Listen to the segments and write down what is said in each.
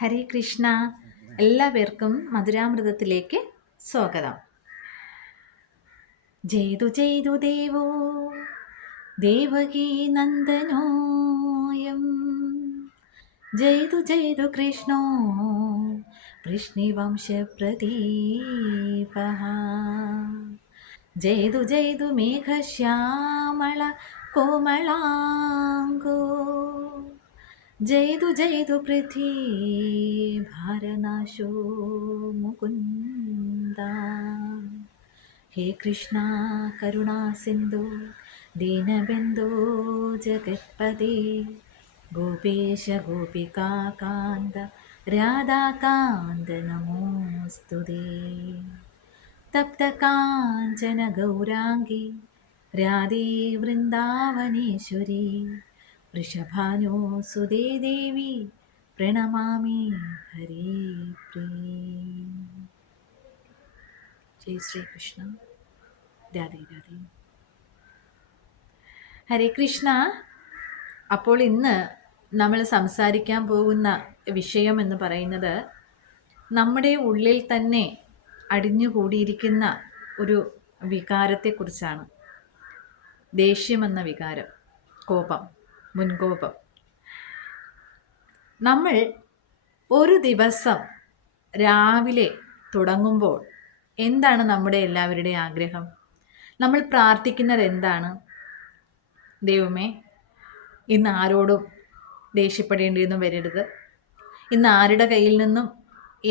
ഹരേ കൃഷ്ണ. എല്ലാവർക്കും മധുരാമൃതത്തിലേക്ക് സ്വാഗതം. ജയ്തു ജയ്തു ദേവോ ദേവകീ നന്ദനോയം, ജയ്തു ജയ്തു കൃഷ്ണോ വൃഷ്ണിവംശ പ്രദീപഃ, ജയ്തു ജയ്തു മേഘശ്യാമള കോമളാംഗോ, ജയ്തു ജയ്തു പൃഥ്വീ ഭാരനാശോ മുകുന്ദ. ഹേ കൃഷ്ണ കരുണാ സിന്ധു ദീനബന്ധോ ജഗത്പദേ, ഗോപേശ ഗോപികാകാന്ത രാധാകാന്ത നമോസ്തുതേ. തപ്തകാഞ്ചന ഗൗരാംഗി രാധേ വൃന്ദാവനേശ്വരി, വൃഷഭാനുസുതേ ദേവി പ്രണമാമി ഹരിപ്രിയേ. ജയ് ശ്രീകൃഷ്ണ. രാധേ രാധേ. ഹരേ കൃഷ്ണ. അപ്പോൾ ഇന്ന് നമ്മൾ സംസാരിക്കാൻ പോകുന്ന വിഷയം എന്ന് പറയുന്നത് നമ്മുടെ ഉള്ളിൽ തന്നെ അടിഞ്ഞുകൂടിയിരിക്കുന്ന ഒരു വികാരത്തെക്കുറിച്ചാണ്. ദേഷ്യമെന്ന വികാരം, കോപം, മുൻകോപം. നമ്മൾ ഒരു ദിവസം രാവിലെ തുടങ്ങുമ്പോൾ എന്താണ് നമ്മുടെ എല്ലാവരുടെയും ആഗ്രഹം? നമ്മൾ പ്രാർത്ഥിക്കുന്നത് എന്താണ്? ദൈവമേ, ഇന്ന് ആരോടും ദേഷ്യപ്പെടേണ്ടിയൊന്നും വരരുത്, ഇന്ന് ആരുടെ കയ്യിൽ നിന്നും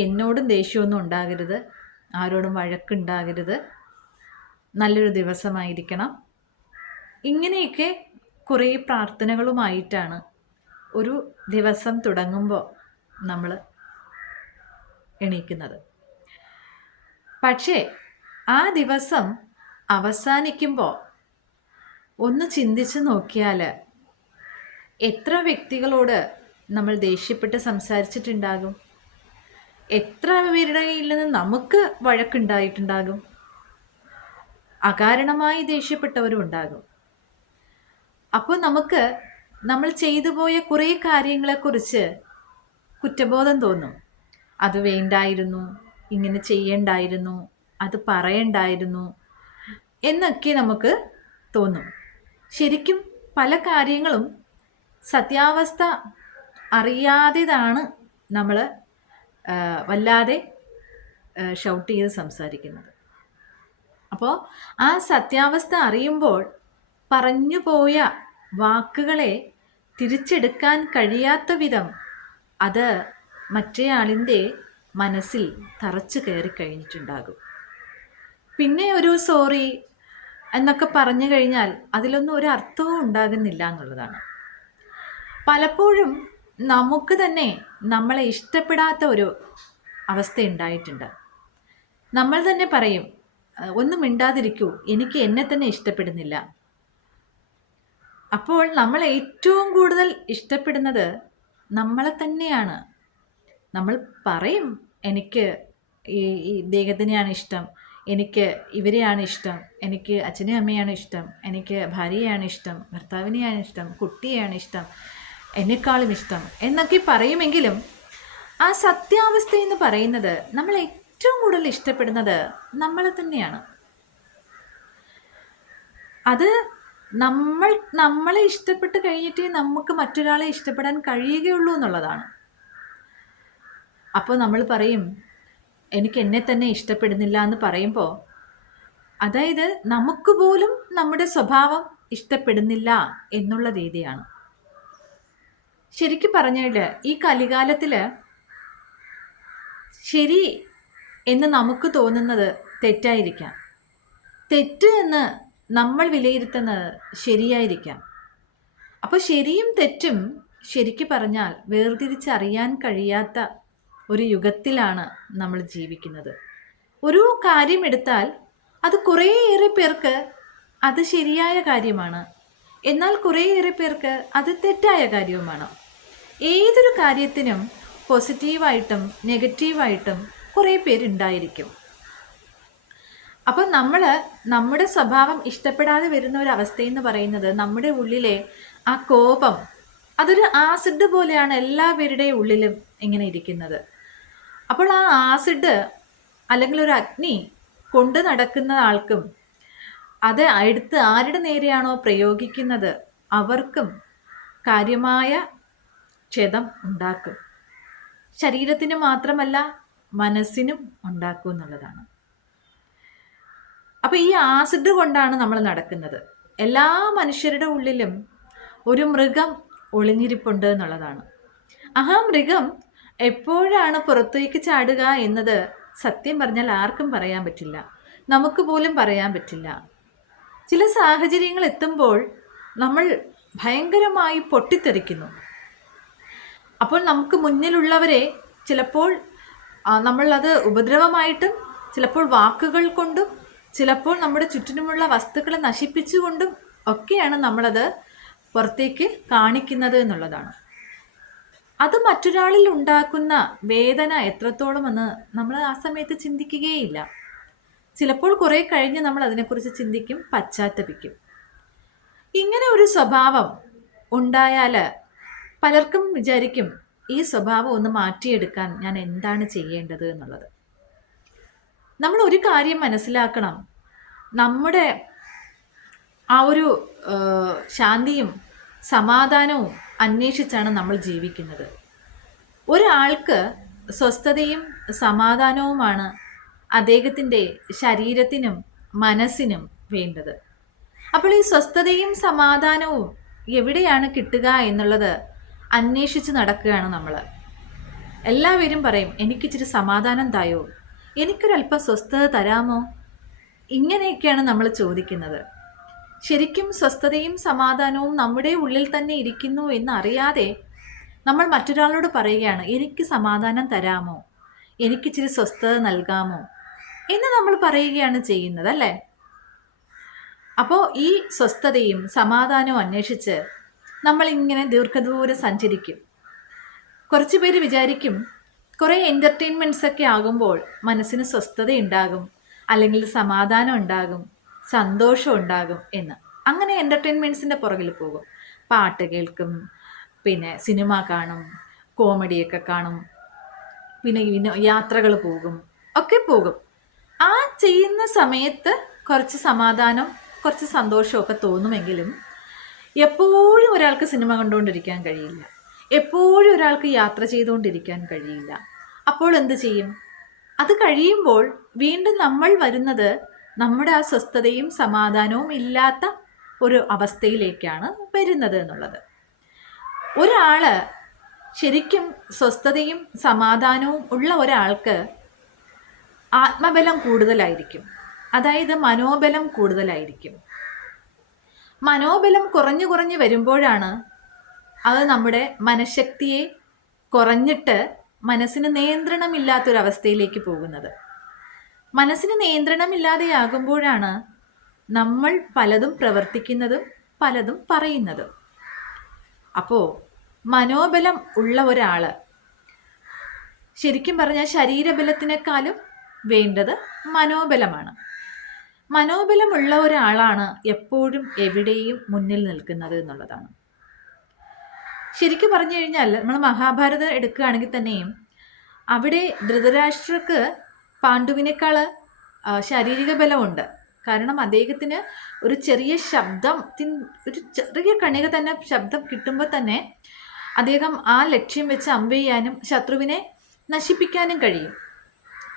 എന്നോടും ദേഷ്യമൊന്നും ഉണ്ടാകരുത്, ആരോടും വഴക്കുണ്ടാകരുത്, നല്ലൊരു ദിവസമായിരിക്കണം. ഇങ്ങനെയൊക്കെ കുറേ പ്രാർത്ഥനകളുമായിട്ടാണ് ഒരു ദിവസം തുടങ്ങുമ്പോൾ നമ്മൾ എണീക്കുന്നത്. പക്ഷേ ആ ദിവസം അവസാനിക്കുമ്പോൾ ഒന്ന് ചിന്തിച്ച് നോക്കിയാൽ എത്ര വ്യക്തികളോട് നമ്മൾ ദേഷ്യപ്പെട്ട് സംസാരിച്ചിട്ടുണ്ടാകും? എത്ര പേരുടെ കയ്യിൽ നിന്ന് നമുക്ക് വഴക്കുണ്ടായിട്ടുണ്ടാകും? അകാരണമായി ദേഷ്യപ്പെട്ടവരും ഉണ്ടാകും. അപ്പോൾ നമുക്ക് നമ്മൾ ചെയ്തു പോയ കുറേ കാര്യങ്ങളെക്കുറിച്ച് കുറ്റബോധം തോന്നും. അത് വേണ്ടായിരുന്നു, ഇങ്ങനെ ചെയ്യണ്ടായിരുന്നു, അത് പറയണ്ടായിരുന്നു എന്നൊക്കെ നമുക്ക് തോന്നും. ശരിക്കും പല കാര്യങ്ങളും സത്യാവസ്ഥ അറിയാതെയാണ് നമ്മൾ വല്ലാതെ ഷൗട്ട് ചെയ്ത് സംസാരിക്കുന്നത്. അപ്പോൾ ആ സത്യാവസ്ഥ അറിയുമ്പോൾ പറഞ്ഞു പോയ വാക്കുകളെ തിരിച്ചെടുക്കാൻ കഴിയാത്ത വിധം അത് മറ്റേയാളിൻ്റെ മനസ്സിൽ തറച്ചു കയറി കഴിഞ്ഞിട്ടുണ്ടാകും. പിന്നെ ഒരു സോറി എന്നൊക്കെ പറഞ്ഞു കഴിഞ്ഞാൽ അതിലൊന്നും ഒരു അർത്ഥവും ഉണ്ടാകുന്നില്ല എന്നുള്ളതാണ്. പലപ്പോഴും നമുക്ക് തന്നെ നമ്മളെ ഇഷ്ടപ്പെടാത്ത ഒരു അവസ്ഥ ഉണ്ടായിട്ടുണ്ട്. നമ്മൾ തന്നെ പറയും, ഒന്നും മിണ്ടാതിരിക്കൂ, എനിക്ക് എന്നെ തന്നെ ഇഷ്ടപ്പെടുന്നില്ല. അപ്പോൾ നമ്മൾ ഏറ്റവും കൂടുതൽ ഇഷ്ടപ്പെടുന്നത് നമ്മളെ തന്നെയാണ്. നമ്മൾ പറയും, എനിക്ക് ഈ ഇദ്ദേഹത്തിനെയാണ് ഇഷ്ടം, എനിക്ക് ഇവരെയാണ് ഇഷ്ടം, എനിക്ക് അച്ഛനെയും അമ്മയാണ് ഇഷ്ടം, എനിക്ക് ഭാര്യയാണ് ഇഷ്ടം, ഭർത്താവിനെയാണ് ഇഷ്ടം, കുട്ടിയെയാണ് ഇഷ്ടം, എന്നെക്കാളും ഇഷ്ടം എന്നൊക്കെ പറയുമെങ്കിലും ആ സത്യാവസ്ഥ എന്ന് പറയുന്നത് നമ്മൾ ഏറ്റവും കൂടുതൽ ഇഷ്ടപ്പെടുന്നത് നമ്മളെ തന്നെയാണ്. അത് നമ്മളെ ഇഷ്ടപ്പെട്ട് കഴിഞ്ഞിട്ടേ നമുക്ക് മറ്റൊരാളെ ഇഷ്ടപ്പെടാൻ കഴിയുകയുള്ളൂ എന്നുള്ളതാണ്. അപ്പോൾ നമ്മൾ പറയും, എനിക്ക് എന്നെ തന്നെ ഇഷ്ടപ്പെടുന്നില്ല എന്ന് പറയുമ്പോൾ അതായത് നമുക്ക് പോലും നമ്മുടെ സ്വഭാവം ഇഷ്ടപ്പെടുന്നില്ല എന്നുള്ള രീതിയാണ്. ശരിക്കും പറഞ്ഞാൽ ഈ കലികാലത്തിൽ ശരി എന്ന് നമുക്ക് തോന്നുന്നത് തെറ്റായിരിക്കാം, തെറ്റ് എന്ന് നമ്മൾ വിലയിരുത്തുന്നത് ശരിയായിരിക്കാം. അപ്പോൾ ശരിയും തെറ്റും ശരിക്ക് പറഞ്ഞാൽ വേർതിരിച്ചറിയാൻ കഴിയാത്ത ഒരു യുഗത്തിലാണ് നമ്മൾ ജീവിക്കുന്നത്. ഒരു കാര്യം എടുത്താൽ അത് കുറേയേറെ പേർക്ക് അത് ശരിയായ കാര്യമാണ്, എന്നാൽ കുറേയേറെ പേർക്ക് അത് തെറ്റായ കാര്യവുമാണ്. ഏതൊരു കാര്യത്തിനും പോസിറ്റീവായിട്ടും നെഗറ്റീവായിട്ടും കുറേ പേരുണ്ടായിരിക്കും. അപ്പം നമ്മൾ നമ്മുടെ സ്വഭാവം ഇഷ്ടപ്പെടാതെ വരുന്ന ഒരു അവസ്ഥയെന്ന് പറയുന്നത് നമ്മുടെ ഉള്ളിലെ ആ കോപം അതൊരു ആസിഡ് പോലെയാണ് എല്ലാവരുടെയും ഉള്ളിലും ഇങ്ങനെ ഇരിക്കുന്നത്. അപ്പോൾ ആ ആസിഡ് അല്ലെങ്കിൽ ഒരു അഗ്നി കൊണ്ട് നടക്കുന്ന ആൾക്കും അത് എടുത്ത് ആരുടെ നേരെയാണോ പ്രയോഗിക്കുന്നത് അവർക്കും കാര്യമായ ക്ഷതം ഉണ്ടാക്കും. ശരീരത്തിന് മാത്രമല്ല മനസ്സിനും ഉണ്ടാക്കും എന്നുള്ളതാണ്. അപ്പോൾ ഈ ആസിഡ് കൊണ്ടാണ് നമ്മൾ നടക്കുന്നത്. എല്ലാ മനുഷ്യരുടെ ഉള്ളിലും ഒരു മൃഗം ഒളിഞ്ഞിരിപ്പുണ്ട് എന്നുള്ളതാണ്. ആ മൃഗം എപ്പോഴാണ് പുറത്തേക്ക് ചാടുക എന്നത് സത്യം പറഞ്ഞാൽ ആർക്കും പറയാൻ പറ്റില്ല, നമുക്ക് പോലും പറയാൻ പറ്റില്ല. ചില സാഹചര്യങ്ങൾ എത്തുമ്പോൾ നമ്മൾ ഭയങ്കരമായി പൊട്ടിത്തെറിക്കുന്നു. അപ്പോൾ നമുക്ക് മുന്നിലുള്ളവരെ ചിലപ്പോൾ നമ്മളത് ഉപദ്രവമായിട്ടും, ചിലപ്പോൾ വാക്കുകൾ കൊണ്ടും, ചിലപ്പോൾ നമ്മുടെ ചുറ്റിനുമുള്ള വസ്തുക്കളെ നശിപ്പിച്ചുകൊണ്ടും ഒക്കെയാണ് നമ്മളത് പുറത്തേക്ക് കാണിക്കുന്നത് എന്നുള്ളതാണ്. അത് മറ്റൊരാളിൽ ഉണ്ടാക്കുന്ന വേദന എത്രത്തോളമെന്ന് നമ്മൾ ആ സമയത്ത് ചിന്തിക്കുകയില്ല. ചിലപ്പോൾ കുറെ കഴിഞ്ഞ് നമ്മൾ അതിനെക്കുറിച്ച് ചിന്തിക്കും, പശ്ചാത്തപിക്കും. ഇങ്ങനെ ഒരു സ്വഭാവം ഉണ്ടായാൽ പലർക്കും വിചാരിക്കും, ഈ സ്വഭാവം ഒന്ന് മാറ്റിയെടുക്കാൻ ഞാൻ എന്താണ് ചെയ്യേണ്ടത് എന്നുള്ളത്. നമ്മൾ ഒരു കാര്യം മനസ്സിലാക്കണം, നമ്മുടെ ആ ഒരു ശാന്തിയും സമാധാനവും അന്വേഷിച്ചാണ് നമ്മൾ ജീവിക്കുന്നത്. ഒരാൾക്ക് സ്വസ്ഥതയും സമാധാനവുമാണ് അദ്ദേഹത്തിൻ്റെ ശരീരത്തിനും മനസ്സിനും വേണ്ടത്. അപ്പോൾ ഈ സ്വസ്ഥതയും സമാധാനവും എവിടെയാണ് കിട്ടുക എന്നുള്ളത് അന്വേഷിച്ച് നടക്കുകയാണ് നമ്മൾ. എല്ലാവരും പറയും, എനിക്കിച്ചിരി സമാധാനം തായോ, എനിക്കൊരല്പം സ്വസ്ഥത തരാമോ, ഇങ്ങനെയൊക്കെയാണ് നമ്മൾ ചോദിക്കുന്നത്. ശരിക്കും സ്വസ്ഥതയും സമാധാനവും നമ്മുടെ ഉള്ളിൽ തന്നെ ഇരിക്കുന്നു എന്നറിയാതെ നമ്മൾ മറ്റൊരാളോട് പറയുകയാണ്, എനിക്ക് സമാധാനം തരാമോ, എനിക്കിച്ചിരി സ്വസ്ഥത നൽകാമോ എന്ന് നമ്മൾ പറയുകയാണ് ചെയ്യുന്നത്, അല്ലേ? അപ്പോൾ ഈ സ്വസ്ഥതയും സമാധാനവും അന്വേഷിച്ച് നമ്മളിങ്ങനെ ദീർഘദൂരം സഞ്ചരിക്കും. കുറച്ച് പേര് വിചാരിക്കും, കുറേ എൻ്റർടൈൻമെൻറ്റ്സ് ഒക്കെ ആകുമ്പോൾ മനസ്സിന് സ്വസ്ഥത ഉണ്ടാകും, അല്ലെങ്കിൽ സമാധാനം ഉണ്ടാകും, സന്തോഷം ഉണ്ടാകും എന്ന്. അങ്ങനെ എൻ്റർടൈൻമെൻറ്റ്സിൻ്റെ പുറകിൽ പോകും. പാട്ട് കേൾക്കും, പിന്നെ സിനിമ കാണും, കോമഡിയൊക്കെ കാണും, പിന്നെ യാത്രകൾ പോകും, ഒക്കെ പോകും. ആ ചെയ്യുന്ന സമയത്ത് കുറച്ച് സമാധാനം, കുറച്ച് സന്തോഷമൊക്കെ തോന്നുമെങ്കിലും എപ്പോഴും ഒരാൾക്ക് സിനിമ കണ്ടുകൊണ്ടിരിക്കാൻ കഴിയില്ല, എപ്പോഴും ഒരാൾക്ക് യാത്ര ചെയ്തുകൊണ്ടിരിക്കാൻ കഴിയില്ല. അപ്പോൾ എന്ത് ചെയ്യും? അത് കഴിയുമ്പോൾ വീണ്ടും നമ്മൾ വരുന്നത് നമ്മുടെ ആ സ്വസ്ഥതയും സമാധാനവും ഇല്ലാത്ത ഒരു അവസ്ഥയിലേക്കാണ് വരുന്നത് എന്നുള്ളത്. ഒരാൾ ശരിക്കും സ്വസ്ഥതയും സമാധാനവും ഉള്ള ഒരാൾക്ക് ആത്മബലം കൂടുതലായിരിക്കും, അതായത് മനോബലം കൂടുതലായിരിക്കും. മനോബലം കുറഞ്ഞു കുറഞ്ഞു വരുമ്പോഴാണ് അത് നമ്മുടെ മനഃശക്തിയെ കുറഞ്ഞിട്ട് മനസ്സിന് നിയന്ത്രണമില്ലാത്തൊരവസ്ഥയിലേക്ക് പോകുന്നത്. മനസ്സിന് നിയന്ത്രണമില്ലാതെയാകുമ്പോഴാണ് നമ്മൾ പലതും പ്രവർത്തിക്കുന്നതും പലതും പറയുന്നതും. അപ്പോൾ മനോബലം ഉള്ള ഒരാൾ, ശരിക്കും പറഞ്ഞാൽ ശരീരബലത്തിനേക്കാളും വേണ്ടത് മനോബലമാണ്. മനോബലമുള്ള ഒരാളാണ് എപ്പോഴും എവിടെയും മുന്നിൽ നിൽക്കുന്നത് എന്നുള്ളതാണ്. ശരിക്കും പറഞ്ഞു കഴിഞ്ഞാൽ നമ്മൾ മഹാഭാരതം എടുക്കുകയാണെങ്കിൽ തന്നെയും അവിടെ ധൃതരാഷ്ട്രക്ക് പാണ്ഡുവിനേക്കാൾ ശാരീരിക ബലമുണ്ട്. കാരണം അദ്ദേഹത്തിന് ഒരു ചെറിയ ഒരു ചെറിയ കണിക തന്നെ ശബ്ദം കിട്ടുമ്പോൾ തന്നെ അദ്ദേഹം ആ ലക്ഷ്യം വെച്ച് അമ്പെയ്യാനും ശത്രുവിനെ നശിപ്പിക്കാനും കഴിയും.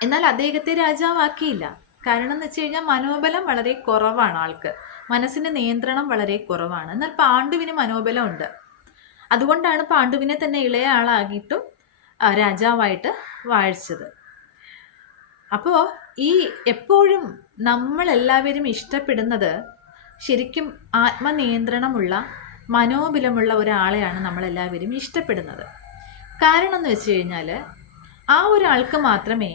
എന്നാൽ അദ്ദേഹത്തെ രാജാവാക്കിയില്ല. കാരണം എന്ന് വെച്ച് കഴിഞ്ഞാൽ മനോബലം വളരെ കുറവാണ് ആൾക്ക്, മനസ്സിൻ്റെ നിയന്ത്രണം വളരെ കുറവാണ്. എന്നാൽ പാണ്ഡുവിന് മനോബലം ഉണ്ട്. അതുകൊണ്ടാണ് പാണ്ഡുവിനെ തന്നെ ഇളയ ആളാക്കിയിട്ടും രാജാവായിട്ട് വാഴിച്ചത്. അപ്പോൾ ഈ എപ്പോഴും നമ്മളെല്ലാവരും ഇഷ്ടപ്പെടുന്നത് ശരിക്കും ആത്മനിയന്ത്രണമുള്ള മനോബലമുള്ള ഒരാളെയാണ് നമ്മളെല്ലാവരും ഇഷ്ടപ്പെടുന്നത്. കാരണം എന്ന് വെച്ച് കഴിഞ്ഞാൽ ആ ഒരാൾക്ക് മാത്രമേ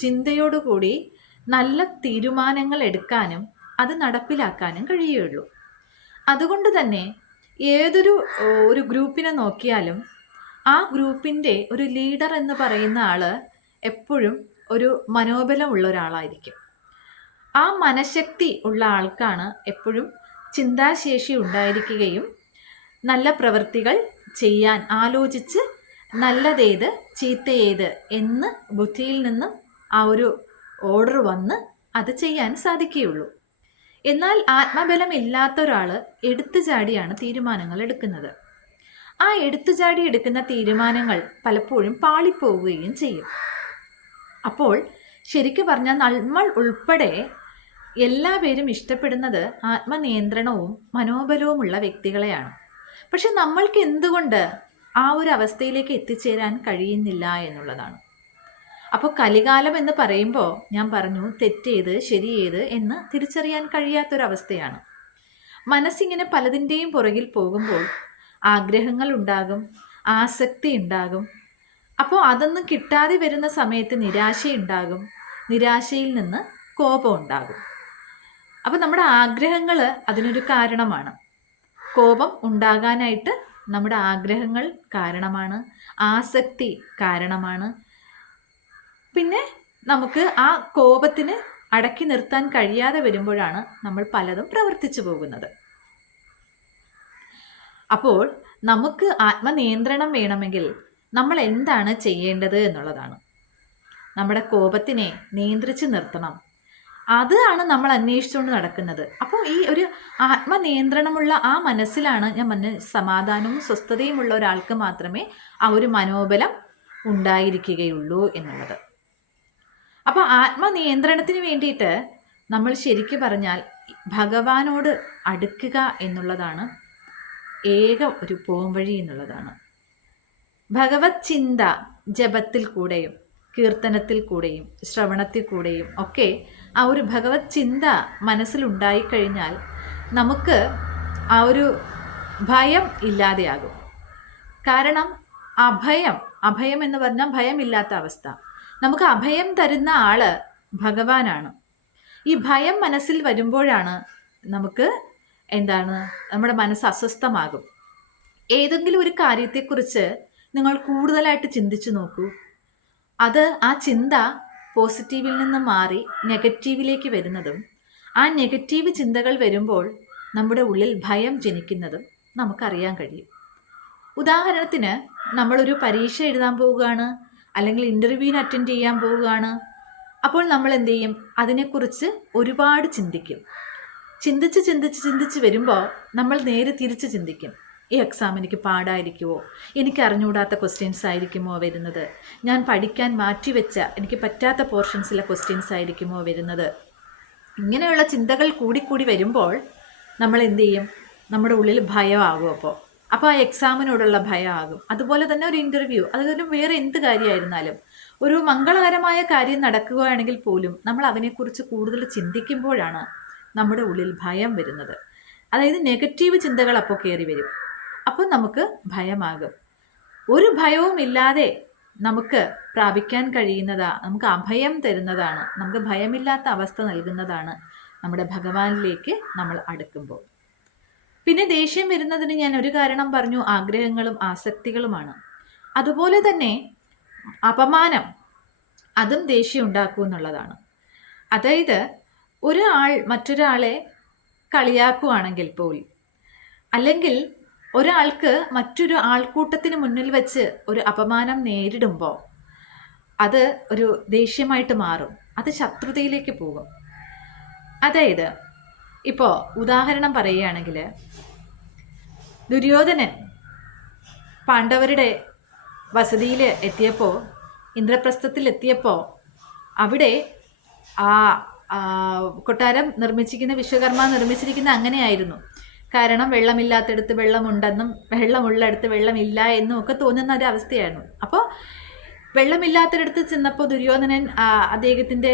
ചിന്തയോടുകൂടി നല്ല തീരുമാനങ്ങൾ എടുക്കാനും അത് നടപ്പിലാക്കാനും കഴിയുള്ളൂ. അതുകൊണ്ട് തന്നെ ഒരു ഗ്രൂപ്പിനെ നോക്കിയാലും ആ ഗ്രൂപ്പിൻ്റെ ഒരു ലീഡർ എന്ന് പറയുന്ന ആൾ എപ്പോഴും ഒരു മനോബലമുള്ള ഒരാളായിരിക്കും. ആ മനഃശക്തി ഉള്ള ആൾക്കാണ് എപ്പോഴും ചിന്താശേഷി ഉണ്ടായിരിക്കുകയും നല്ല പ്രവൃത്തികൾ ചെയ്യാൻ ആലോചിച്ച് നല്ലതേത് ചീത്തയേത് എന്ന് ബുദ്ധിയിൽ നിന്നും ആ ഒരു ഓർഡർ വന്ന് അത് ചെയ്യാൻ സാധിക്കുകയുള്ളൂ. എന്നാൽ ആത്മബലം ഇല്ലാത്ത ഒരാൾ എടുത്തു ചാടിയാണ് തീരുമാനങ്ങൾ എടുക്കുന്നത്. ആ എടുത്തുചാടി എടുക്കുന്ന തീരുമാനങ്ങൾ പലപ്പോഴും പാളിപ്പോവുകയും ചെയ്യും. അപ്പോൾ ശരിക്കും പറഞ്ഞാൽ നമ്മൾ ഉൾപ്പെടെ എല്ലാവരും ഇഷ്ടപ്പെടുന്നത് ആത്മനിയന്ത്രണവും മനോബലവുമുള്ള വ്യക്തികളെയാണ്. പക്ഷെ നമ്മൾക്ക് എന്തുകൊണ്ട് ആ ഒരു അവസ്ഥയിലേക്ക് എത്തിച്ചേരാൻ കഴിയുന്നില്ല എന്നുള്ളതാണ്. അപ്പോൾ കലികാലം എന്ന് പറയുമ്പോൾ ഞാൻ പറഞ്ഞു, തെറ്റേത് ശരിയേത് എന്ന് തിരിച്ചറിയാൻ കഴിയാത്തൊരവസ്ഥയാണ്. മനസ്സിങ്ങനെ പലതിൻ്റെയും പുറകിൽ പോകുമ്പോൾ ആഗ്രഹങ്ങൾ ഉണ്ടാകും, ആസക്തി ഉണ്ടാകും. അപ്പോൾ അതൊന്നും കിട്ടാതെ വരുന്ന സമയത്ത് നിരാശയുണ്ടാകും, നിരാശയിൽ നിന്ന് കോപം ഉണ്ടാകും. അപ്പോൾ നമ്മുടെ ആഗ്രഹങ്ങൾ അതിനൊരു കാരണമാണ്. കോപം ഉണ്ടാകാനായിട്ട് നമ്മുടെ ആഗ്രഹങ്ങൾ കാരണമാണ്, ആസക്തി കാരണമാണ്. പിന്നെ നമുക്ക് ആ കോപത്തിന് അടക്കി നിർത്താൻ കഴിയാതെ വരുമ്പോഴാണ് നമ്മൾ പലതും പ്രവർത്തിച്ചു പോകുന്നത്. അപ്പോൾ നമുക്ക് ആത്മനിയന്ത്രണം വേണമെങ്കിൽ നമ്മൾ എന്താണ് ചെയ്യേണ്ടത് എന്നുള്ളതാണ്. നമ്മുടെ കോപത്തിനെ നിയന്ത്രിച്ച് നിർത്തണം. അതാണ് നമ്മൾ അന്വേഷിച്ചുകൊണ്ട് നടക്കുന്നത്. അപ്പോൾ ഈ ഒരു ആത്മനിയന്ത്രണമുള്ള ആ മനസ്സിലാണ് ഞാൻ സമാധാനവും സ്വസ്ഥതയും ഉള്ള ഒരാൾക്ക് മാത്രമേ ആ ഒരു മനോബലം ഉണ്ടായിരിക്കുകയുള്ളൂ എന്നുള്ളത്. അപ്പോൾ ആത്മനിയന്ത്രണത്തിന് വേണ്ടിയിട്ട് നമ്മൾ ശരിക്കും പറഞ്ഞാൽ ഭഗവാനോട് അടുക്കുക എന്നുള്ളതാണ് ഏക ഒരു പോംവഴി എന്നുള്ളതാണ്. ഭഗവത് ചിന്ത ജപത്തിൽ കൂടെയും കീർത്തനത്തിൽ കൂടെയും ശ്രവണത്തിൽ കൂടെയും ഒക്കെ ആ ഒരു ഭഗവത് ചിന്ത മനസ്സിലുണ്ടായിക്കഴിഞ്ഞാൽ നമുക്ക് ആ ഒരു ഭയം ഇല്ലാതെയാകും. കാരണം അഭയം എന്ന് പറഞ്ഞാൽ ഭയമില്ലാത്ത അവസ്ഥ. നമുക്ക് അഭയം തരുന്ന ആള് ഭഗവാനാണ്. ഈ ഭയം മനസ്സിൽ വരുമ്പോഴാണ് നമുക്ക് നമ്മുടെ മനസ്സ് അസ്വസ്ഥമാകും. ഏതെങ്കിലും ഒരു കാര്യത്തെക്കുറിച്ച് നിങ്ങൾ കൂടുതലായിട്ട് ചിന്തിച്ചു നോക്കൂ. ആ ചിന്ത പോസിറ്റീവിൽ നിന്ന് മാറി നെഗറ്റീവിലേക്ക് വരുന്നതും ആ നെഗറ്റീവ് ചിന്തകൾ വരുമ്പോൾ നമ്മുടെ ഉള്ളിൽ ഭയം ജനിക്കുന്നതും നമുക്കറിയാൻ കഴിയും. ഉദാഹരണത്തിന്, നമ്മളൊരു പരീക്ഷ എഴുതാൻ പോവുകയാണ്, അല്ലെങ്കിൽ ഇൻ്റർവ്യൂവിന് അറ്റൻഡ് ചെയ്യാൻ പോവുകയാണ്. അപ്പോൾ നമ്മൾ എന്ത് ചെയ്യും? അതിനെക്കുറിച്ച് ഒരുപാട് ചിന്തിക്കും. ചിന്തിച്ച് വരുമ്പോൾ നമ്മൾ നേരെ തിരിച്ച് ചിന്തിക്കും. ഈ എക്സാം എനിക്ക് പാടായിരിക്കുമോ, എനിക്ക് അറിഞ്ഞുകൂടാത്ത ക്വസ്റ്റ്യൻസ് ആയിരിക്കുമോ വരുന്നത്, ഞാൻ പഠിക്കാൻ മാറ്റിവെച്ച എനിക്ക് പറ്റാത്ത പോർഷൻസിലെ ക്വസ്റ്റ്യൻസ് ആയിരിക്കുമോ വരുന്നത്. ഇങ്ങനെയുള്ള ചിന്തകൾ കൂടിക്കൂടി വരുമ്പോൾ നമ്മൾ എന്ത് ചെയ്യും? നമ്മുടെ ഉള്ളിൽ ഭയമാകും. അപ്പോൾ ആ എക്സാമിനോടുള്ള ഭയമാകും. അതുപോലെ തന്നെ ഒരു ഇൻ്റർവ്യൂ, അതുപോലെ വേറെ എന്ത് കാര്യമായിരുന്നാലും ഒരു മംഗളകരമായ കാര്യം നടക്കുകയാണെങ്കിൽ പോലും നമ്മൾ അതിനെക്കുറിച്ച് കൂടുതൽ ചിന്തിക്കുമ്പോഴാണ് നമ്മുടെ ഉള്ളിൽ ഭയം വരുന്നത്. അതായത് നെഗറ്റീവ് ചിന്തകൾ അപ്പോൾ കയറി വരും. അപ്പോൾ നമുക്ക് ഭയമാകും. ഒരു ഭയവും ഇല്ലാതെ നമുക്ക് പ്രാപിക്കാൻ നമുക്ക് അഭയം തരുന്നതാണ്, നമുക്ക് ഭയമില്ലാത്ത അവസ്ഥ നൽകുന്നതാണ് നമ്മുടെ ഭഗവാനിലേക്ക് നമ്മൾ അടുക്കുമ്പോൾ. പിന്നെ ദേഷ്യം വരുന്നതിന് ഞാൻ ഒരു കാരണം പറഞ്ഞു, ആഗ്രഹങ്ങളും ആസക്തികളുമാണ്. അതുപോലെ തന്നെ അപമാനം, അതും ദേഷ്യം ഉണ്ടാക്കും എന്നുള്ളതാണ്. അതായത് ഒരാൾ മറ്റൊരാളെ കളിയാക്കുകയാണെങ്കിൽ പോലും, അല്ലെങ്കിൽ ഒരാൾക്ക് മറ്റൊരു ആൾക്കൂട്ടത്തിന് മുന്നിൽ വെച്ച് ഒരു അപമാനം നേരിടുമ്പോൾ അത് ഒരു ദേഷ്യമായിട്ട് മാറും, അത് ശത്രുതയിലേക്ക് പോകും. അതായത് ഇപ്പോൾ ഉദാഹരണം പറയുകയാണെങ്കിൽ, ദുര്യോധനൻ പാണ്ഡവരുടെ വസതിയിൽ എത്തിയപ്പോൾ, ഇന്ദ്രപ്രസ്ഥത്തിൽ എത്തിയപ്പോൾ, അവിടെ ആ കൊട്ടാരം വിശ്വകർമ്മ നിർമ്മിച്ചിരിക്കുന്ന അങ്ങനെയായിരുന്നു. കാരണം വെള്ളമില്ലാത്തടത്ത് വെള്ളമുണ്ടെന്നും വെള്ളമുള്ളിടത്ത് വെള്ളമില്ല എന്നും ഒക്കെ തോന്നുന്ന ഒരു അവസ്ഥയായിരുന്നു. അപ്പോൾ വെള്ളമില്ലാത്തടത്ത് ചെന്നപ്പോൾ ദുര്യോധനൻ അദ്ദേഹത്തിൻ്റെ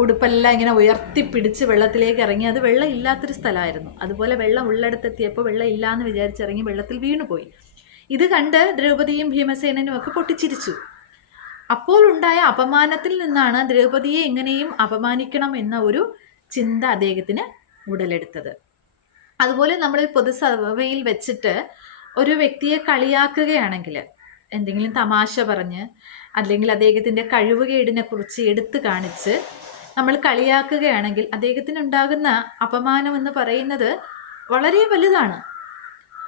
ഉടുപ്പെല്ലാം ഇങ്ങനെ ഉയർത്തിപ്പിടിച്ച് വെള്ളത്തിലേക്ക് ഇറങ്ങി. അത് വെള്ളം ഇല്ലാത്തൊരു സ്ഥലമായിരുന്നു. അതുപോലെ വെള്ളം ഉള്ളിടത്തെത്തിയപ്പോൾ വെള്ളം ഇല്ലയെന്ന് വിചാരിച്ചിറങ്ങി വെള്ളത്തിൽ വീണുപോയി. ഇത് കണ്ട് ദ്രൗപദിയും ഭീമസേനനും ഒക്കെ പൊട്ടിച്ചിരിച്ചു. അപ്പോൾ ഉണ്ടായ അപമാനത്തിൽ നിന്നാണ് ദ്രൗപദിയെ എങ്ങനെയും അപമാനിക്കണം എന്ന ഒരു ചിന്ത അദ്ദേഹത്തിന് ഉടലെടുത്തത്. അതുപോലെ നമ്മൾ പൊതുസഭയിൽ വെച്ചിട്ട് ഒരു വ്യക്തിയെ കളിയാക്കുകയാണെങ്കിൽ, എന്തെങ്കിലും തമാശ പറഞ്ഞ് അല്ലെങ്കിൽ അദ്ദേഹത്തിൻ്റെ കഴിവുകേടിനെ കുറിച്ച് എടുത്തു കാണിച്ച് നമ്മൾ കളിയാക്കുകയാണെങ്കിൽ അദ്ദേഹത്തിന് ഉണ്ടാകുന്ന അപമാനം എന്ന് പറയുന്നത് വളരെ വലുതാണ്.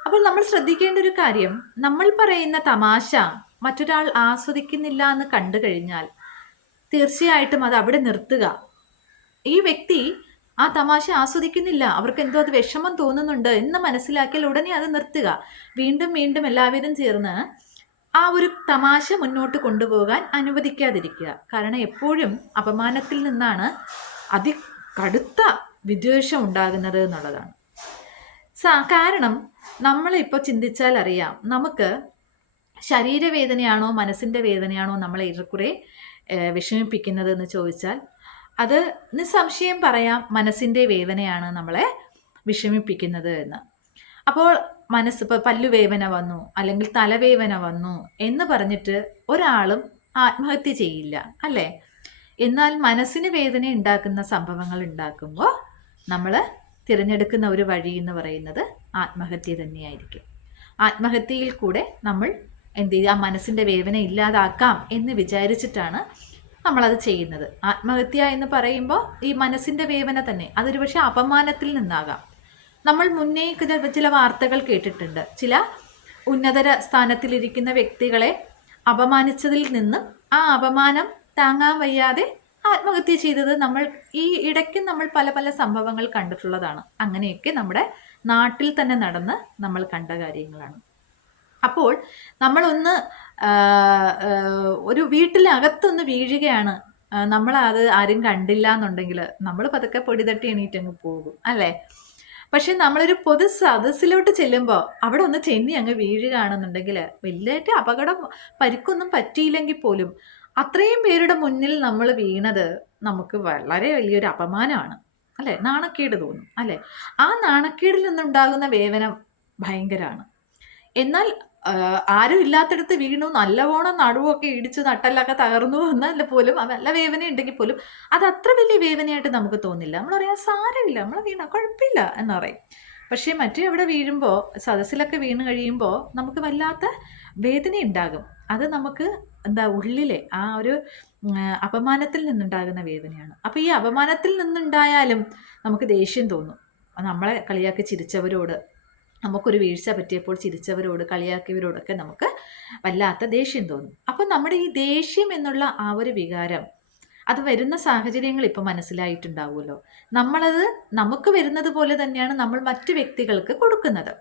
അപ്പോൾ നമ്മൾ ശ്രദ്ധിക്കേണ്ട ഒരു കാര്യം, നമ്മൾ പറയുന്ന തമാശ മറ്റൊരാൾ ആസ്വദിക്കുന്നില്ല എന്ന് കണ്ടു കഴിഞ്ഞാൽ തീർച്ചയായിട്ടും അത് അവിടെ നിർത്തുക. ഈ വ്യക്തി ആ തമാശ ആസ്വദിക്കുന്നില്ല, അവർക്ക് എന്തോ അത് വിഷമം തോന്നുന്നുണ്ട് എന്ന് മനസ്സിലാക്കിയാൽ ഉടനെ അത് നിർത്തുക. വീണ്ടും വീണ്ടും എല്ലാവരും ചേർന്ന് ആ ഒരു തമാശ മുന്നോട്ട് കൊണ്ടുപോകാൻ അനുവദിക്കാതിരിക്കുക. കാരണം എപ്പോഴും അപമാനത്തിൽ നിന്നാണ് കടുത്ത വിദ്വേഷം ഉണ്ടാകുന്നത് എന്നുള്ളതാണ്. കാരണം നമ്മളിപ്പോൾ ചിന്തിച്ചാൽ അറിയാം, നമുക്ക് ശരീരവേദനയാണോ മനസ്സിൻ്റെ വേദനയാണോ നമ്മളെ ഏറെക്കുറെ വിഷമിപ്പിക്കുന്നത് എന്ന് ചോദിച്ചാൽ അത് നിസ്സംശയം പറയാം, മനസ്സിൻ്റെ വേദനയാണ് നമ്മളെ വിഷമിപ്പിക്കുന്നത് എന്ന്. അപ്പോൾ ഇപ്പോൾ പല്ലുവേദന വന്നു അല്ലെങ്കിൽ തലവേദന വന്നു എന്ന് പറഞ്ഞിട്ട് ഒരാളും ആത്മഹത്യ ചെയ്യില്ല, അല്ലേ? എന്നാൽ മനസ്സിന് വേദന ഉണ്ടാക്കുന്ന സംഭവങ്ങൾ ഉണ്ടാക്കുമ്പോൾ നമ്മൾ തിരഞ്ഞെടുക്കുന്ന ഒരു വഴി എന്ന് പറയുന്നത് ആത്മഹത്യ തന്നെയായിരിക്കും. ആത്മഹത്യയിൽ കൂടെ നമ്മൾ എന്ത് ചെയ്യുക, ആ മനസ്സിൻ്റെ വേദന ഇല്ലാതാക്കാം എന്ന് വിചാരിച്ചിട്ടാണ് നമ്മളത് ചെയ്യുന്നത്. ആത്മഹത്യ എന്ന് പറയുമ്പോൾ ഈ മനസ്സിൻ്റെ വേദന തന്നെ, അതൊരു പക്ഷേ അപമാനത്തിൽ നിന്നാകാം. നമ്മൾ മുന്നേ ചില വാർത്തകൾ കേട്ടിട്ടുണ്ട്, ചില ഉന്നതര സ്ഥാനത്തിലിരിക്കുന്ന വ്യക്തികളെ അപമാനിച്ചതിൽ നിന്നും ആ അപമാനം താങ്ങാൻ വയ്യാതെ ആത്മഹത്യ ചെയ്തത് നമ്മൾ ഈ ഇടയ്ക്ക് നമ്മൾ പല പല സംഭവങ്ങൾ കണ്ടിട്ടുള്ളതാണ്. അങ്ങനെയൊക്കെ നമ്മുടെ നാട്ടിൽ തന്നെ നടന്ന് നമ്മൾ കണ്ട കാര്യങ്ങളാണ്. അപ്പോൾ നമ്മളൊന്ന് ഒരു വീട്ടിലകത്തൊന്ന് വീഴുകയാണ്, നമ്മളത് ആരും കണ്ടില്ല എന്നുണ്ടെങ്കിൽ നമ്മൾ പതുക്കെ പൊടി തട്ടി എണീറ്റങ്ങ് പോകും, അല്ലേ? പക്ഷെ നമ്മളൊരു പൊതു സദസ്സിലോട്ട് ചെല്ലുമ്പോൾ അവിടെ ഒന്ന് ചെന്നി അങ്ങ് വീഴുകയാണെന്നുണ്ടെങ്കിൽ വലിയായിട്ട് അപകടം പരിക്കൊന്നും പറ്റിയില്ലെങ്കിൽ പോലും അത്രയും പേരുടെ മുന്നിൽ നമ്മൾ വീണത് നമുക്ക് വളരെ വലിയൊരു അപമാനമാണ്, അല്ലേ? നാണക്കേട് തോന്നും, അല്ലേ? ആ നാണക്കേടിൽ നിന്നുണ്ടാകുന്ന വേദന ഭയങ്കരമാണ്. എന്നാൽ ആരും ഇല്ലാത്തടത്ത് വീണു, നല്ലവണ്ണം നടുവൊക്കെ ഇടിച്ചു നട്ടെല്ലൊക്കെ തകർന്നു എന്നാൽ പോലും നല്ല വേദന ഉണ്ടെങ്കിൽ പോലും അത് അത്ര വലിയ വേദനയായിട്ട് നമുക്ക് തോന്നില്ല. നമ്മൾ പറയാം സാരമില്ല, നമ്മൾ വീണ കുഴപ്പമില്ല എന്ന് പറയും. പക്ഷേ മറ്റേ അവിടെ വീഴുമ്പോൾ, സദസ്സിലൊക്കെ വീണ് കഴിയുമ്പോൾ നമുക്ക് വല്ലാത്ത വേദന ഉണ്ടാകും. അത് നമുക്ക് ഉള്ളിലെ ആ ഒരു അപമാനത്തിൽ നിന്നുണ്ടാകുന്ന വേദനയാണ്. അപ്പോൾ ഈ അപമാനത്തിൽ നിന്നുണ്ടായാലും നമുക്ക് ദേഷ്യം തോന്നും. നമ്മളെ കളിയാക്കി ചിരിച്ചവരോട്, നമുക്കൊരു വീഴ്ച പറ്റിയപ്പോൾ ചിരിച്ചവരോട്, കളിയാക്കിയവരോടൊക്കെ നമുക്ക് വല്ലാത്ത ദേഷ്യം തോന്നും. അപ്പം നമ്മുടെ ഈ ദേഷ്യം എന്നുള്ള ആ ഒരു വികാരം അത് വരുന്ന സാഹചര്യങ്ങൾ ഇപ്പം മനസ്സിലായിട്ടുണ്ടാവുമല്ലോ. നമ്മളത് നമുക്ക് വരുന്നത് പോലെ തന്നെയാണ് നമ്മൾ മറ്റു വ്യക്തികൾക്ക് കൊടുക്കുന്നത്.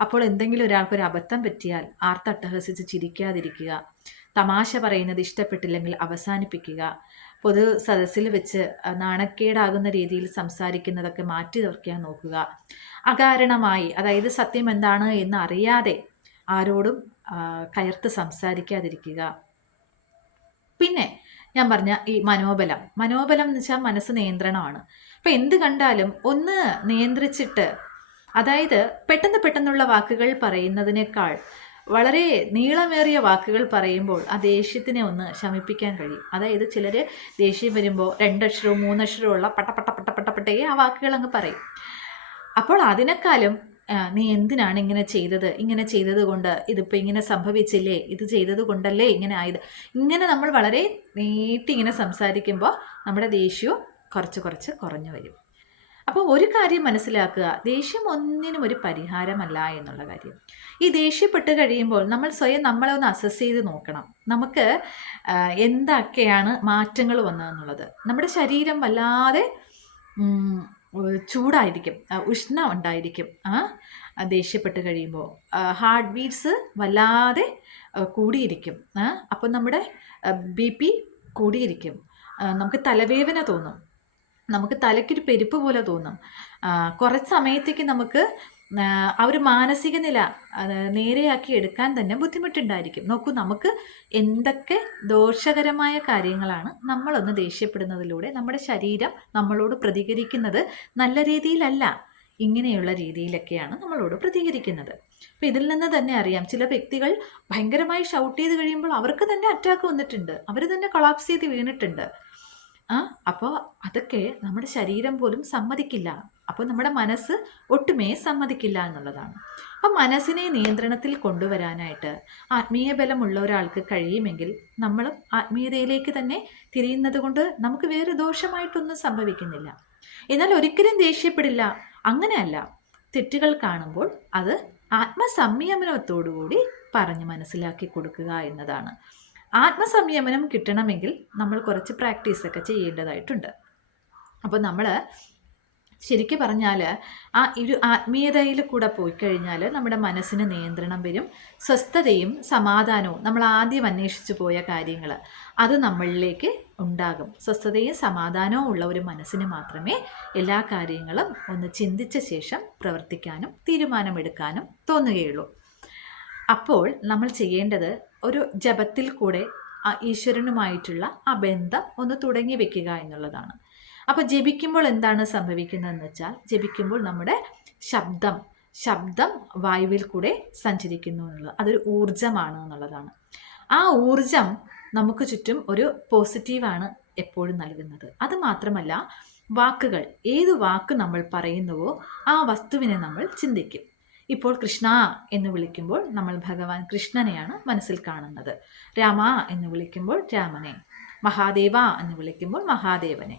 അപ്പോൾ എന്തെങ്കിലും ഒരാൾക്കൊരു അബദ്ധം പറ്റിയാൽ ആർത്തട്ടഹസിച്ച് ചിരിക്കാതിരിക്കുക, തമാശ പറയുന്നത് ഇഷ്ടപ്പെട്ടില്ലെങ്കിൽ അവസാനിപ്പിക്കുക, പൊതു സദസ്സിൽ വെച്ച് നാണക്കേടാകുന്ന രീതിയിൽ സംസാരിക്കുന്നതൊക്കെ മാറ്റി നിർത്താൻ നോക്കുക, അകാരണമായി, അതായത് സത്യം എന്താണ് എന്ന് അറിയാതെ ആരോടും കയർത്ത് സംസാരിക്കാതിരിക്കുക. പിന്നെ ഞാൻ പറഞ്ഞ ഈ മനോബലം എന്ന് വെച്ചാൽ മനസ്സ് നിയന്ത്രണമാണ്. അപ്പം എന്ത് കണ്ടാലും ഒന്ന് നിയന്ത്രിച്ചിട്ട്, അതായത് പെട്ടെന്നുള്ള വാക്കുകൾ പറയുന്നതിനേക്കാൾ വളരെ നീളമേറിയ വാക്കുകൾ പറയുമ്പോൾ ആ ദേഷ്യത്തിനെ ഒന്ന് ശമിപ്പിക്കാൻ കഴിയും. അതായത് ചിലർ ദേഷ്യം വരുമ്പോൾ 2 അക്ഷരവും 3 അക്ഷരവും ഉള്ള പട്ടേ ആ വാക്കുകൾ അങ്ങ് പറയും. അപ്പോൾ അതിനേക്കാളും നീ എന്തിനാണ് ഇങ്ങനെ ചെയ്തത് കൊണ്ട് ഇതിപ്പോൾ ഇങ്ങനെ സംഭവിച്ചില്ലേ, ഇത് ചെയ്തത് കൊണ്ടല്ലേ ഇങ്ങനെ ആയത്, ഇങ്ങനെ നമ്മൾ വളരെ നീട്ടി ഇങ്ങനെ സംസാരിക്കുമ്പോൾ നമ്മുടെ ദേഷ്യവും കുറച്ച് കുറഞ്ഞു വരും. അപ്പോൾ ഒരു കാര്യം മനസ്സിലാക്കുക, ദേഷ്യം ഒന്നിനും ഒരു പരിഹാരമല്ല എന്നുള്ള കാര്യം. ഈ ദേഷ്യപ്പെട്ട് കഴിയുമ്പോൾ നമ്മൾ സ്വയം നമ്മളെ ഒന്ന് അസസ് ചെയ്ത് നോക്കണം. നമുക്ക് എന്തൊക്കെയാണ് മാറ്റങ്ങൾ വന്നതെന്നുള്ളത്. നമ്മുടെ ശരീരം വല്ലാതെ ചൂടായിരിക്കും, ഉഷ്ണം ഉണ്ടായിരിക്കും ദേഷ്യപ്പെട്ട് കഴിയുമ്പോൾ. ഹാർട്ട് ബീറ്റ്സ് വല്ലാതെ കൂടിയിരിക്കും. അപ്പോൾ നമ്മുടെ BP കൂടിയിരിക്കും. നമുക്ക് തലവേദന തോന്നും, നമുക്ക് തലയ്ക്കൊരു പെരുപ്പ് പോലെ തോന്നും. കുറച്ച് സമയത്തേക്ക് നമുക്ക് ആ ഒരു മാനസിക നില നേരെയാക്കി എടുക്കാൻ തന്നെ ബുദ്ധിമുട്ടുണ്ടായിരിക്കും. നോക്കൂ, നമുക്ക് എന്തൊക്കെ ദോഷകരമായ കാര്യങ്ങളാണ് നമ്മളൊന്ന് ദേഷ്യപ്പെടുന്നതിലൂടെ നമ്മുടെ ശരീരം നമ്മളോട് പ്രതികരിക്കുന്നത്. നല്ല രീതിയിലല്ല, ഇങ്ങനെയുള്ള രീതിയിലൊക്കെയാണ് നമ്മളോട് പ്രതികരിക്കുന്നത്. അപ്പോൾ ഇതിൽ നിന്ന് തന്നെ അറിയാം, ചില വ്യക്തികൾ ഭയങ്കരമായി ഷൗട്ട് ചെയ്ത് കഴിയുമ്പോൾ അവർക്ക് തന്നെ അറ്റാക്ക് വന്നിട്ടുണ്ട്, അവർ തന്നെ കൊളാപ്സ് ചെയ്ത് വീണിട്ടുണ്ട്. അപ്പോൾ അതൊക്കെ നമ്മുടെ ശരീരം പോലും സമ്മതിക്കില്ല, അപ്പോൾ നമ്മുടെ മനസ്സ് ഒട്ടുമേ സമ്മതിക്കില്ല എന്നുള്ളതാണ്. അപ്പം മനസ്സിനെ നിയന്ത്രണത്തിൽ കൊണ്ടുവരാനായിട്ട് ആത്മീയ ബലമുള്ള ഒരാൾക്ക് കഴിയുമെങ്കിൽ നമ്മളും ആത്മീയതയിലേക്ക് തന്നെ തിരിയുന്നത് കൊണ്ട് നമുക്ക് വേറെ ദോഷമായിട്ടൊന്നും സംഭവിക്കുന്നില്ല. എന്നാൽ ഒരിക്കലും ദേഷ്യപ്പെടില്ല, അങ്ങനെയല്ല. തെറ്റുകൾ കാണുമ്പോൾ അത് ആത്മസംയമനത്തോടുകൂടി പറഞ്ഞ് മനസ്സിലാക്കി കൊടുക്കുക എന്നതാണ്. ആത്മസംയമനം കിട്ടണമെങ്കിൽ നമ്മൾ കുറച്ച് പ്രാക്ടീസൊക്കെ ചെയ്യേണ്ടതായിട്ടുണ്ട്. അപ്പോൾ നമ്മൾ ശരിക്കും പറഞ്ഞാൽ ആ ഒരു ആത്മീയതയിൽ കൂടെ പോയി കഴിഞ്ഞാൽ നമ്മുടെ മനസ്സിന് നിയന്ത്രണം വരും, സ്വസ്ഥതയും സമാധാനവും, നമ്മൾ ആദ്യം അന്വേഷിച്ചു പോയ കാര്യങ്ങൾ അത് നമ്മളിലേക്ക് ഉണ്ടാകും. സ്വസ്ഥതയും സമാധാനവും ഉള്ള ഒരു മനസ്സിന് മാത്രമേ എല്ലാ കാര്യങ്ങളും ഒന്ന് ചിന്തിച്ച ശേഷം പ്രവർത്തിക്കാനും തീരുമാനമെടുക്കാനും തോന്നുകയുള്ളൂ. അപ്പോൾ നമ്മൾ ചെയ്യേണ്ടത് ഒരു ജപത്തിൽ കൂടെ ഈശ്വരനുമായിട്ടുള്ള ആ ബന്ധം ഒന്ന് തുടങ്ങി വെക്കുക എന്നുള്ളതാണ്. അപ്പോൾ ജപിക്കുമ്പോൾ എന്താണ് സംഭവിക്കുന്നതെന്ന് വെച്ചാൽ, ജപിക്കുമ്പോൾ നമ്മുടെ ശബ്ദം വായുവിൽ കൂടെ സഞ്ചരിക്കുന്നു എന്നുള്ളത്, അതൊരു ഊർജമാണ് എന്നുള്ളതാണ്. ആ ഊർജം നമുക്ക് ചുറ്റും ഒരു പോസിറ്റീവാണ് എപ്പോഴും നൽകുന്നത്. അത് മാത്രമല്ല, വാക്കുകൾ, ഏത് വാക്ക് നമ്മൾ പറയുന്നുവോ ആ വസ്തുവിനെ നമ്മൾ ചിന്തിക്കും. ഇപ്പോൾ കൃഷ്ണ എന്ന് വിളിക്കുമ്പോൾ നമ്മൾ ഭഗവാൻ കൃഷ്ണനെയാണ് മനസ്സിൽ കാണുന്നത്. രാമ എന്ന് വിളിക്കുമ്പോൾ രാമനെ, മഹാദേവ എന്ന് വിളിക്കുമ്പോൾ മഹാദേവനെ,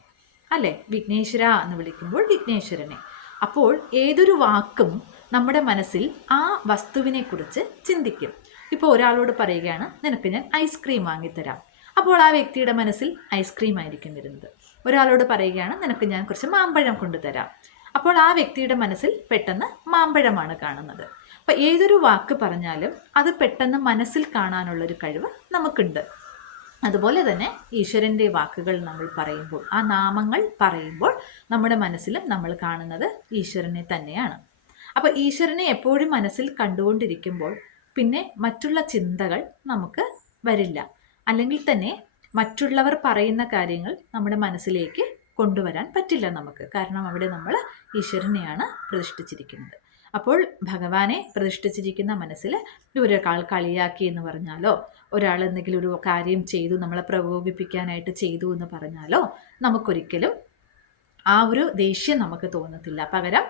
അല്ലേ? വിഘ്നേശ്വര എന്ന് വിളിക്കുമ്പോൾ വിഘ്നേശ്വരനെ. അപ്പോൾ ഏതൊരു വാക്കും നമ്മുടെ മനസ്സിൽ ആ വസ്തുവിനെക്കുറിച്ച് ചിന്തിക്കും. ഇപ്പോൾ ഒരാളോട് പറയുകയാണ്, നിനക്ക് ഞാൻ ഐസ്ക്രീം വാങ്ങിത്തരാം. അപ്പോൾ ആ വ്യക്തിയുടെ മനസ്സിൽ ഐസ്ക്രീം ആയിരിക്കും വരുന്നത്. ഒരാളോട് പറയുകയാണ്, നിനക്ക് ഞാൻ കുറച്ച് മാമ്പഴം കൊണ്ടുതരാം. അപ്പോൾ ആ വ്യക്തിയുടെ മനസ്സിൽ പെട്ടെന്ന് മാമ്പഴമാണ് കാണുന്നത്. അപ്പോൾ ഏതൊരു വാക്ക് പറഞ്ഞാലും അത് പെട്ടെന്ന് മനസ്സിൽ കാണാനുള്ളൊരു കഴിവ് നമുക്കുണ്ട്. അതുപോലെ തന്നെ ഈശ്വരൻ്റെ വാക്കുകൾ നമ്മൾ പറയുമ്പോൾ, ആ നാമങ്ങൾ പറയുമ്പോൾ നമ്മുടെ മനസ്സിലും നമ്മൾ കാണുന്നത് ഈശ്വരനെ തന്നെയാണ്. അപ്പോൾ ഈശ്വരനെ എപ്പോഴും മനസ്സിൽ കണ്ടുകൊണ്ടിരിക്കുമ്പോൾ പിന്നെ മറ്റുള്ള ചിന്തകൾ നമുക്ക് വരില്ല. അല്ലെങ്കിൽ തന്നെ മറ്റുള്ളവർ പറയുന്ന കാര്യങ്ങൾ നമ്മുടെ മനസ്സിലേക്ക് കൊണ്ടുവരാൻ പറ്റില്ല നമുക്ക്. കാരണം അവിടെ നമ്മൾ ഈശ്വരനെയാണ് പ്രതിഷ്ഠിച്ചിരിക്കുന്നത്. അപ്പോൾ ഭഗവാനെ പ്രതിഷ്ഠിച്ചിരിക്കുന്ന മനസ്സിൽ ഒരാൾ കളിയാക്കി എന്ന് പറഞ്ഞാലോ, ഒരാൾ എന്തെങ്കിലും ഒരു കാര്യം ചെയ്തു, നമ്മളെ പ്രകോപിപ്പിക്കാനായിട്ട് ചെയ്തു എന്ന് പറഞ്ഞാലോ നമുക്കൊരിക്കലും ആ ഒരു ദേഷ്യം നമുക്ക് തോന്നത്തില്ല. പകരം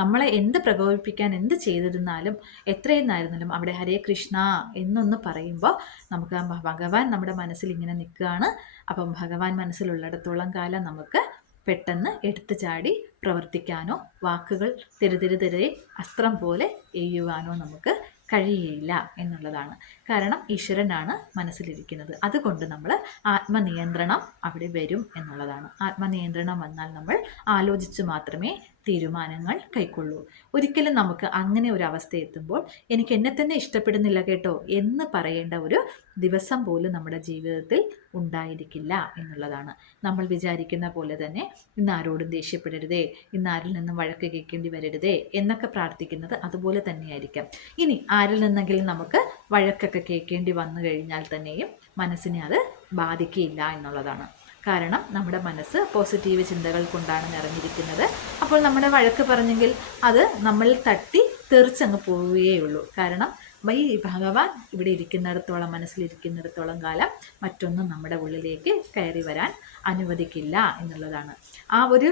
നമ്മളെ എന്ത് പ്രകോപിപ്പിക്കാൻ എന്ത് ചെയ്തിരുന്നാലും എത്രയെന്നായിരുന്നാലും അവിടെ ഹരേ കൃഷ്ണ എന്നൊന്ന് പറയുമ്പോൾ നമുക്ക് ഭഗവാൻ നമ്മുടെ മനസ്സിൽ ഇങ്ങനെ നിൽക്കുകയാണ്. അപ്പം ഭഗവാൻ മനസ്സിലുള്ളിടത്തോളം കാലം നമുക്ക് പെട്ടെന്ന് എടുത്തു ചാടി പ്രവർത്തിക്കാനോ വാക്കുകൾ തെരുതെരെ അസ്ത്രം പോലെ എയ്യുവാനോ നമുക്ക് കഴിയുകയില്ല എന്നുള്ളതാണ്. കാരണം ഈശ്വരനാണ് മനസ്സിലിരിക്കുന്നത്. അതുകൊണ്ട് നമ്മൾ ആത്മനിയന്ത്രണം അവിടെ വരും എന്നുള്ളതാണ്. ആത്മനിയന്ത്രണം വന്നാൽ നമ്മൾ ആലോചിച്ച് മാത്രമേ തീരുമാനങ്ങൾ കൈക്കൊള്ളൂ. ഒരിക്കലും നമുക്ക് അങ്ങനെ ഒരു അവസ്ഥ എത്തുമ്പോൾ എനിക്ക് എന്നെ തന്നെ ഇഷ്ടപ്പെടുന്നില്ല കേട്ടോ എന്ന് പറയേണ്ട ഒരു ദിവസം പോലും നമ്മുടെ ജീവിതത്തിൽ ഉണ്ടായിരിക്കില്ല എന്നുള്ളതാണ്. നമ്മൾ വിചാരിക്കുന്ന പോലെ തന്നെ ഇന്ന് ആരോടും ദേഷ്യപ്പെടരുതേ, ഇന്ന് ആരിൽ നിന്നും വഴക്ക് കേൾക്കേണ്ടി വരരുതേ എന്നൊക്കെ പ്രാർത്ഥിക്കുന്നത് അതുപോലെ തന്നെയായിരിക്കാം. ഇനി ആരിൽ നിന്നെങ്കിലും നമുക്ക് വഴക്കൊക്കെ കേൾക്കേണ്ടി വന്നു കഴിഞ്ഞാൽ തന്നെയും മനസ്സിനെ അത് ബാധിക്കുകയില്ല എന്നുള്ളതാണ്. കാരണം നമ്മുടെ മനസ്സ് പോസിറ്റീവ് ചിന്തകൾ കൊണ്ടാണ് നിറഞ്ഞിരിക്കുന്നത്. അപ്പോൾ നമ്മുടെ വഴക്ക് പറഞ്ഞെങ്കിൽ അത് നമ്മളിൽ തട്ടി തെറിച്ചങ്ങ് പോവുകയുള്ളൂ. കാരണം ഈ ഭഗവാൻ ഇവിടെ ഇരിക്കുന്നിടത്തോളം, മനസ്സിലിരിക്കുന്നിടത്തോളം കാലം മറ്റൊന്നും നമ്മുടെ ഉള്ളിലേക്ക് കയറി വരാൻ അനുവദിക്കില്ല എന്നുള്ളതാണ്. ആ ഒരു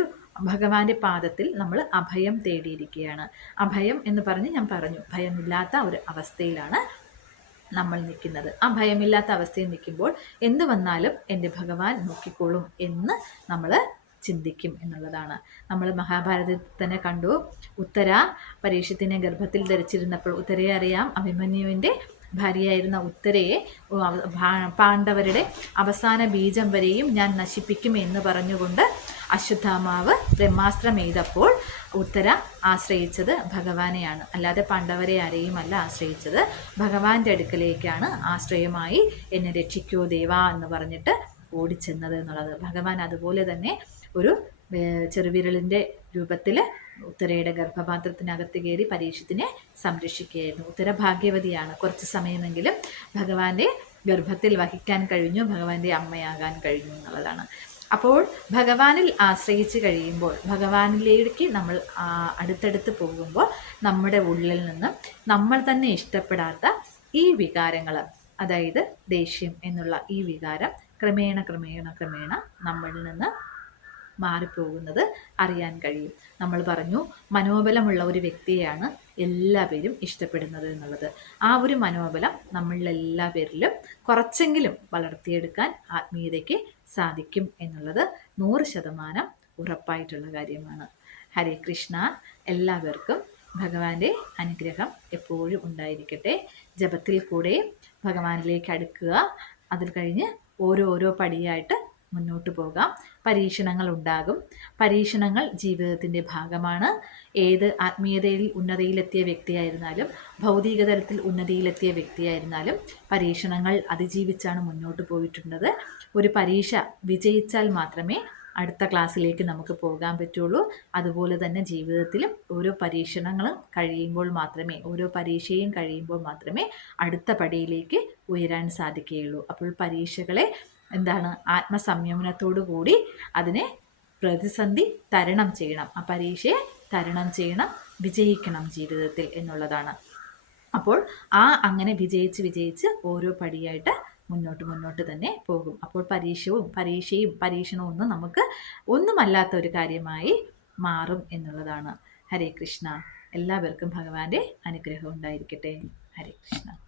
ഭഗവാന്റെ പാദത്തിൽ നമ്മൾ അഭയം തേടിയിരിക്കുകയാണ്. അഭയം എന്ന് പറഞ്ഞ് ഞാൻ പറഞ്ഞു, ഭയമില്ലാത്ത ഒരു അവസ്ഥയിലാണ് നമ്മൾ നിൽക്കുന്നത്. ആ ഭയമില്ലാത്ത അവസ്ഥയിൽ നിൽക്കുമ്പോൾ എന്ത് വന്നാലും എൻ്റെ ഭഗവാൻ നോക്കിക്കോളും എന്ന് നമ്മൾ ചിന്തിക്കും എന്നുള്ളതാണ്. നമ്മൾ മഹാഭാരതത്തിൽ തന്നെ കണ്ടു, ഉത്തര പരീക്ഷത്തിനെ ഗർഭത്തിൽ ധരിച്ചിരുന്നപ്പോൾ, ഉത്തരയെ അറിയാം, അഭിമന്യുവിൻ്റെ ഭാര്യയായിരുന്ന ഉത്തരയെ പാണ്ഡവരുടെ അവസാന ബീജം വരെയും ഞാൻ നശിപ്പിക്കും എന്ന് പറഞ്ഞുകൊണ്ട് അശ്വത്ഥാമാവ് ബ്രഹ്മാസ്ത്രം എയ്തപ്പോൾ ഉത്തര ആശ്രയിച്ചത് ഭഗവാനെയാണ്, അല്ലാതെ പാണ്ഡവരെ ആരെയുമല്ല ആശ്രയിച്ചത്. ഭഗവാന്റെ അടുക്കലേക്കാണ് ആശ്രയമായി എന്നെ രക്ഷിക്കൂ ദേവാ എന്ന് പറഞ്ഞിട്ട് ഓടിച്ചെന്നത് എന്നുള്ളത്. ഭഗവാൻ അതുപോലെ തന്നെ ഒരു ചെറുവിരലിൻ്റെ രൂപത്തിൽ ഉത്തരയുടെ ഗർഭപാത്രത്തിനകത്ത് കയറി പരീക്ഷത്തിനെ സംരക്ഷിക്കുകയായിരുന്നു. ഉത്തര ഭാഗ്യവതിയാണ്. കുറച്ച് സമയമെങ്കിലും ഭഗവാന്റെ ഗർഭത്തിൽ വഹിക്കാൻ കഴിഞ്ഞു, ഭഗവാന്റെ അമ്മയാകാൻ കഴിഞ്ഞു എന്നുള്ളതാണ്. അപ്പോൾ ഭഗവാനിൽ ആശ്രയിച്ച് കഴിയുമ്പോൾ, ഭഗവാനിലേക്ക് നമ്മൾ അടുത്തടുത്ത് പോകുമ്പോൾ നമ്മുടെ ഉള്ളിൽ നിന്ന് നമ്മൾ തന്നെ ഇഷ്ടപ്പെടാത്ത ഈ വികാരങ്ങൾ, അതായത് ദേഷ്യം എന്നുള്ള ഈ വികാരം ക്രമേണ നമ്മളിൽ നിന്ന് മാറിപ്പോകുന്നത് അറിയാൻ കഴിയും. നമ്മൾ പറഞ്ഞു, മനോബലമുള്ള ഒരു വ്യക്തിയെയാണ് എല്ലാവരും ഇഷ്ടപ്പെടുന്നത് എന്നുള്ളത്. ആ ഒരു മനോബലം നമ്മളിലെല്ലാ പേരിലും കുറച്ചെങ്കിലും വളർത്തിയെടുക്കാൻ ആത്മീയതയ്ക്ക് സാധിക്കും എന്നുള്ളത് 100% ഉറപ്പായിട്ടുള്ള കാര്യമാണ്. ഹരേ കൃഷ്ണ. എല്ലാവർക്കും ഭഗവാന്റെ അനുഗ്രഹം എപ്പോഴും ഉണ്ടായിരിക്കട്ടെ. ജപത്തിൽ കൂടെ ഭഗവാനിലേക്ക് അടുക്കുക. അതിൽ കഴിഞ്ഞ് ഓരോ പടിയായിട്ട് മുന്നോട്ട് പോകാം. പരീക്ഷണങ്ങൾ ഉണ്ടാകും. പരീക്ഷണങ്ങൾ ജീവിതത്തിൻ്റെ ഭാഗമാണ്. ഏത് ആത്മീയതയിൽ ഉന്നതിയിലെത്തിയ വ്യക്തിയായിരുന്നാലും ഭൗതിക തലത്തിൽ ഉന്നതിയിലെത്തിയ വ്യക്തിയായിരുന്നാലും പരീക്ഷണങ്ങൾ അതിജീവിച്ചാണ് മുന്നോട്ട് പോയിട്ടുള്ളത്. ഒരു പരീക്ഷ വിജയിച്ചാൽ മാത്രമേ അടുത്ത ക്ലാസ്സിലേക്ക് നമുക്ക് പോകാൻ പറ്റുള്ളൂ. അതുപോലെ തന്നെ ജീവിതത്തിലും ഓരോ പരീക്ഷണങ്ങളും കഴിയുമ്പോൾ മാത്രമേ, ഓരോ പരീക്ഷയും കഴിയുമ്പോൾ മാത്രമേ അടുത്ത പടിയിലേക്ക് ഉയരാൻ സാധിക്കുകയുള്ളൂ. അപ്പോൾ പരീക്ഷകളെ ആത്മസംയമനത്തോടു കൂടി അതിനെ പ്രതിസന്ധി തരണം ചെയ്യണം. ആ പരീക്ഷയെ തരണം ചെയ്യണം, വിജയിക്കണം ജീവിതത്തിൽ എന്നുള്ളതാണ്. അപ്പോൾ അങ്ങനെ വിജയിച്ച് ഓരോ പടിയായിട്ട് മുന്നോട്ട് തന്നെ പോകും. അപ്പോൾ പരീക്ഷണവും ഒന്നും നമുക്ക് ഒന്നുമല്ലാത്ത ഒരു കാര്യമായി മാറും എന്നുള്ളതാണ്. ഹരേ കൃഷ്ണ. എല്ലാവർക്കും ഭഗവാന്റെ അനുഗ്രഹം ഉണ്ടായിരിക്കട്ടെ. ഹരേ കൃഷ്ണ.